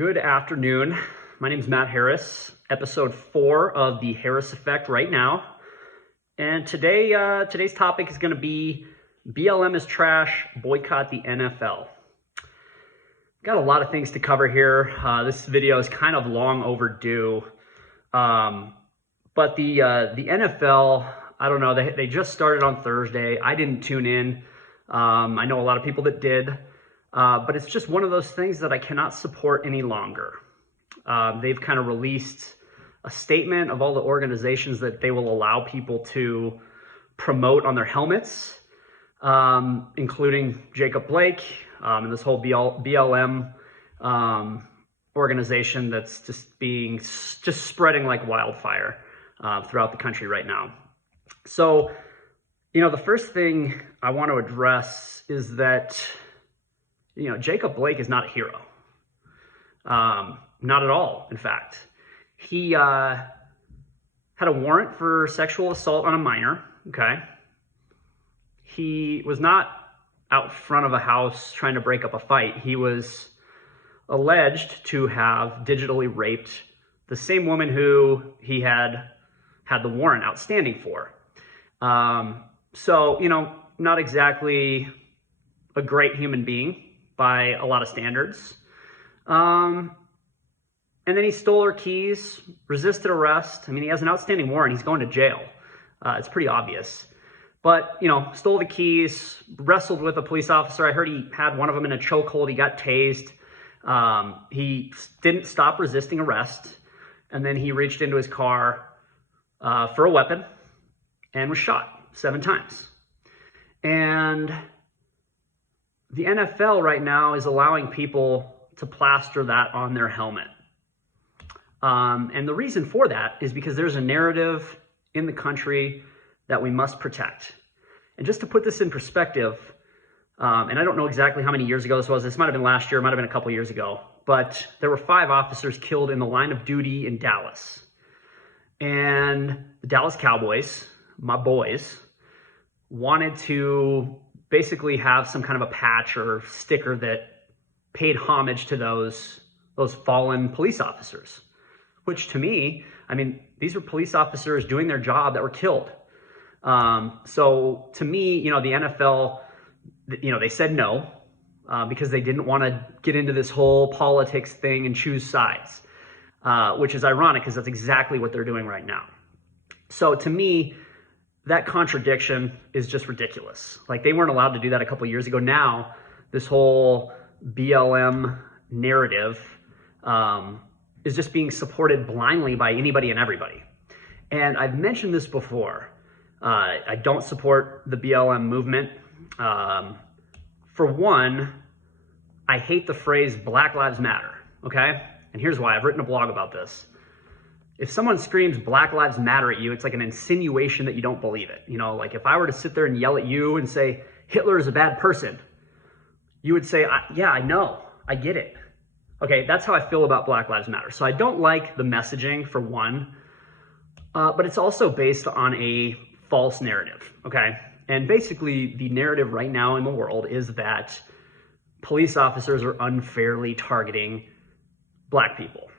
Good afternoon. My name is Matt Harris, episode 4 of the Harris Effect right now. And today's topic is going to be BLM is trash, boycott the NFL. Got a lot of things to cover here. This video is kind of long overdue. But the NFL, I don't know, they just started on Thursday. I didn't tune in. I know a lot of people that did. But it's just one of those things that I cannot support any longer. They've kind of released a statement of all the organizations that they will allow people to promote on their helmets, including Jacob Blake and this whole BLM organization that's just spreading like wildfire throughout the country right now. So, the first thing I want to address is that Jacob Blake is not a hero. Not at all, in fact. He had a warrant for sexual assault on a minor, okay? He was not out front of a house trying to break up a fight. He was alleged to have digitally raped the same woman who he had the warrant outstanding for. So, not exactly a great human being by a lot of standards. And then he stole her keys, resisted arrest. I mean, he has an outstanding warrant. He's going to jail. It's pretty obvious. But, stole the keys, wrestled with a police officer. I heard he had one of them in a chokehold. He got tased. He didn't stop resisting arrest. And then he reached into his car for a weapon and was shot 7 times. And the NFL right now is allowing people to plaster that on their helmet. And the reason for that is because there's a narrative in the country that we must protect. And just to put this in perspective, and I don't know exactly how many years ago this was. This might have been last year, might have been a couple years ago. But there were 5 officers killed in the line of duty in Dallas. And the Dallas Cowboys, my boys, wanted to basically have some kind of a patch or sticker that paid homage to those fallen police officers, which to me, these were police officers doing their job that were killed. So to me, the NFL, they said no, because they didn't want to get into this whole politics thing and choose sides, which is ironic because that's exactly what they're doing right now. So to me, that contradiction is just ridiculous. Like, they weren't allowed to do that a couple years ago. Now, this whole BLM narrative is just being supported blindly by anybody and everybody. And I've mentioned this before. I don't support the BLM movement. For one, I hate the phrase Black Lives Matter, okay? And here's why. I've written a blog about this. If someone screams Black Lives Matter at you, it's like an insinuation that you don't believe it. Like if I were to sit there and yell at you and say, Hitler is a bad person, you would say, yeah, I know, I get it. Okay, that's how I feel about Black Lives Matter. So I don't like the messaging, for one, but it's also based on a false narrative, okay? And basically the narrative right now in the world is that police officers are unfairly targeting Black people.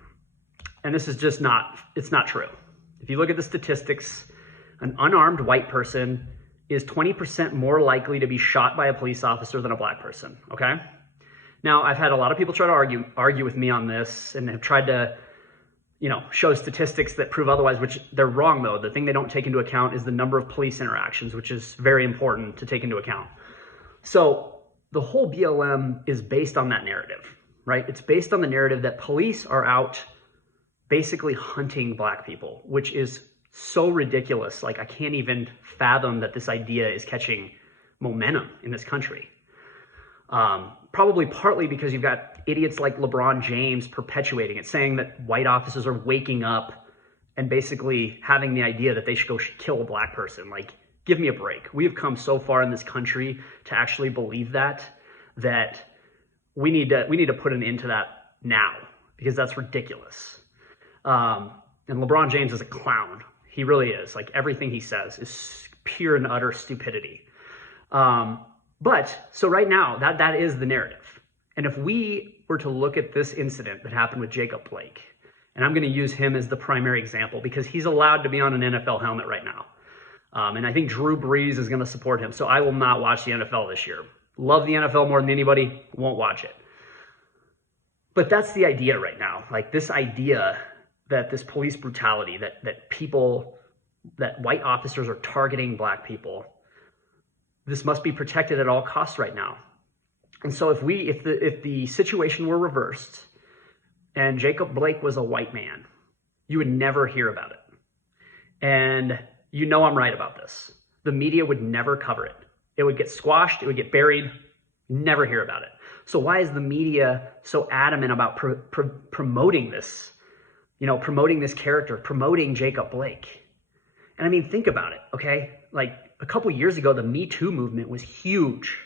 And this is just it's not true. If you look at the statistics, an unarmed white person is 20% more likely to be shot by a police officer than a Black person, okay? Now, I've had a lot of people try to argue with me on this and have tried to, show statistics that prove otherwise, which they're wrong though. The thing they don't take into account is the number of police interactions, which is very important to take into account. So the whole BLM is based on that narrative, right? It's based on the narrative that police are out basically hunting Black people, which is so ridiculous. Like, I can't even fathom that this idea is catching momentum in this country. Probably partly because you've got idiots like LeBron James perpetuating it, saying that white officers are waking up and basically having the idea that they should go kill a Black person. Like, give me a break. We have come so far in this country to actually believe that we need to put an end to that now, because that's ridiculous. And LeBron James is a clown. He really is. Like, everything he says is pure and utter stupidity. But so right now, that is the narrative. And if we were to look at this incident that happened with Jacob Blake, and I'm going to use him as the primary example because he's allowed to be on an NFL helmet right now. And I think Drew Brees is going to support him. So I will not watch the NFL this year. Love the NFL more than anybody, won't watch it. But that's the idea right now. Like this idea that this police brutality, that white officers are targeting black people, this must be protected at all costs right now. And so if the situation were reversed and Jacob Blake was a white man, you would never hear about it. And you know I'm right about this. The media would never cover it. It would get squashed, it would get buried, never hear about it. So why is the media so adamant about promoting this, promoting this character, promoting Jacob Blake? And I mean, think about it, okay? Like a couple years ago, the Me Too movement was huge.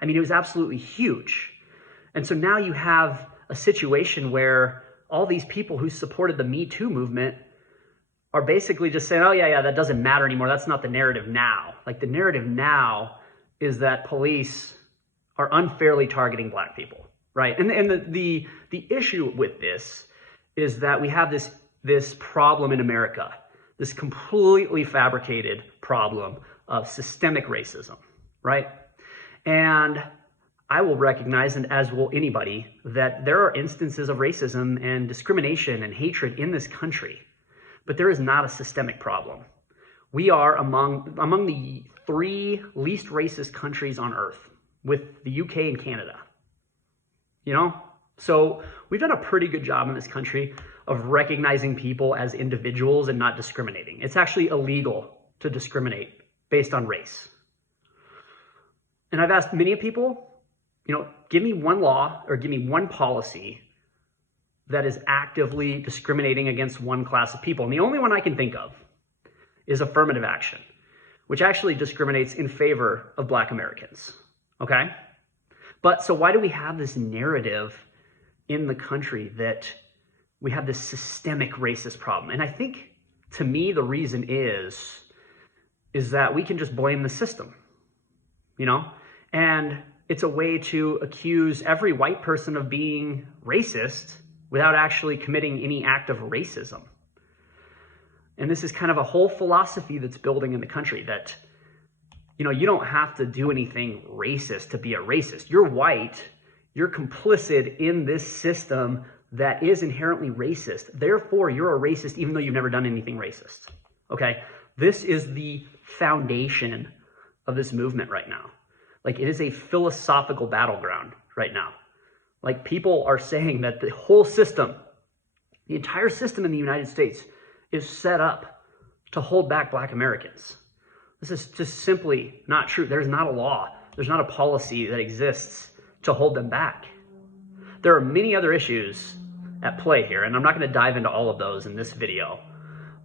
I mean, it was absolutely huge. And so now you have a situation where all these people who supported the Me Too movement are basically just saying, oh yeah, that doesn't matter anymore. That's not the narrative now. Like the narrative now is that police are unfairly targeting black people, right? And the issue with this is that we have this problem in America, this completely fabricated problem of systemic racism, right? And I will recognize, and as will anybody, that there are instances of racism and discrimination and hatred in this country, but there is not a systemic problem. We are among the 3 least racist countries on earth, with the UK and Canada. So we've done a pretty good job in this country of recognizing people as individuals and not discriminating. It's actually illegal to discriminate based on race. And I've asked many people, give me one law or give me one policy that is actively discriminating against one class of people. And the only one I can think of is affirmative action, which actually discriminates in favor of black Americans, okay? But so why do we have this narrative in the country that we have this systemic racist problem? And I think, to me, the reason is that we can just blame the system, And it's a way to accuse every white person of being racist without actually committing any act of racism. And this is kind of a whole philosophy that's building in the country that, you don't have to do anything racist to be a racist. You're white, you're complicit in this system that is inherently racist. Therefore, you're a racist even though you've never done anything racist, okay? This is the foundation of this movement right now. Like, it is a philosophical battleground right now. Like, people are saying that the whole system, the entire system in the United States is set up to hold back black Americans. This is just simply not true. There's not a law. There's not a policy that exists to hold them back. There are many other issues at play here, and I'm not going to dive into all of those in this video.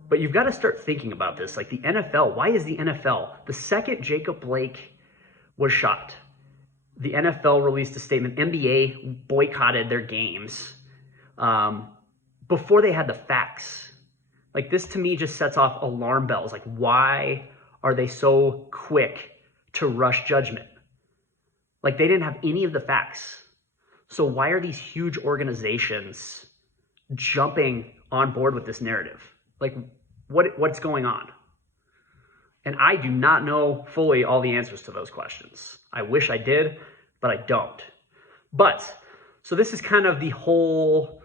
But you've got to start thinking about this. Like the NFL, why is the NFL? The second Jacob Blake was shot, the NFL released a statement. NBA boycotted their games before they had the facts. Like this to me just sets off alarm bells. Like why are they so quick to rush judgment? Like they didn't have any of the facts. So why are these huge organizations jumping on board with this narrative? Like what's going on? And I do not know fully all the answers to those questions. I wish I did, but I don't. But so this is kind of the whole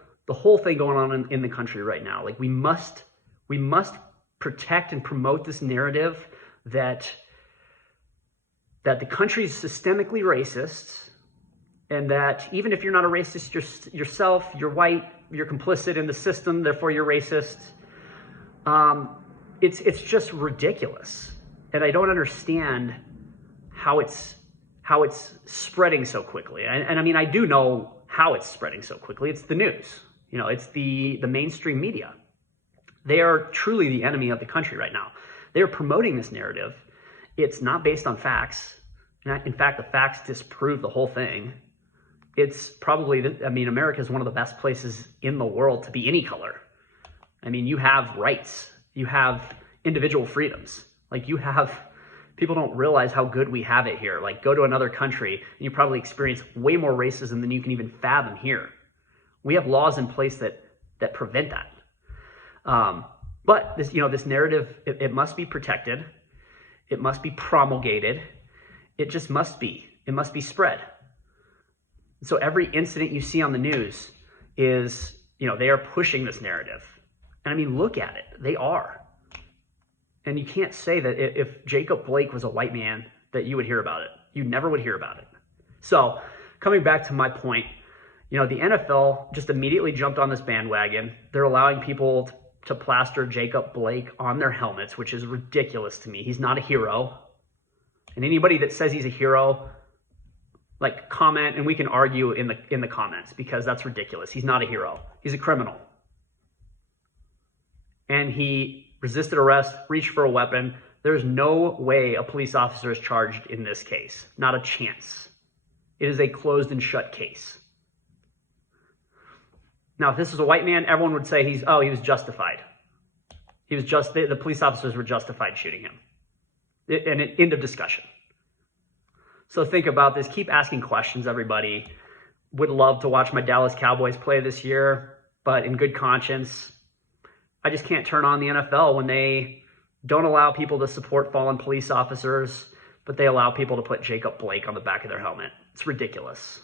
thing going on in the country right now. Like we must protect and promote this narrative that the country is systemically racist, and that even if you're not a racist yourself, you're white, you're complicit in the system, therefore you're racist. It's just ridiculous. And I don't understand how it's spreading so quickly. And I mean, I do know how it's spreading so quickly. It's the news. It's the mainstream media. They are truly the enemy of the country right now. They are promoting this narrative. It's not based on facts. In fact, the facts disprove the whole thing. It's probably, America is one of the best places in the world to be any color. I mean, you have rights. You have individual freedoms. Like you have People don't realize how good we have it here. Like, go to another country and you probably experience way more racism than you can even fathom here. We have laws in place that prevent that. But this narrative, it must be protected. It must be promulgated. It just must be. It must be spread. So every incident you see on the news is, they are pushing this narrative. And I mean, look at it. They are. And you can't say that if Jacob Blake was a white man, that you would hear about it. You never would hear about it. So coming back to my point, the NFL just immediately jumped on this bandwagon. They're allowing people to plaster Jacob Blake on their helmets, which is ridiculous to me. He's not a hero. And anybody that says he's a hero, like, comment, and we can argue in the comments, because that's ridiculous. He's not a hero. He's a criminal. And he resisted arrest, reached for a weapon. There's no way a police officer is charged in this case. Not a chance. It is a closed and shut case. Now, if this was a white man, everyone would say he was justified. The police officers were justified shooting him. And an end of discussion. So think about this. Keep asking questions, everybody. Would love to watch my Dallas Cowboys play this year, but in good conscience, I just can't turn on the NFL when they don't allow people to support fallen police officers, but they allow people to put Jacob Blake on the back of their helmet. It's ridiculous.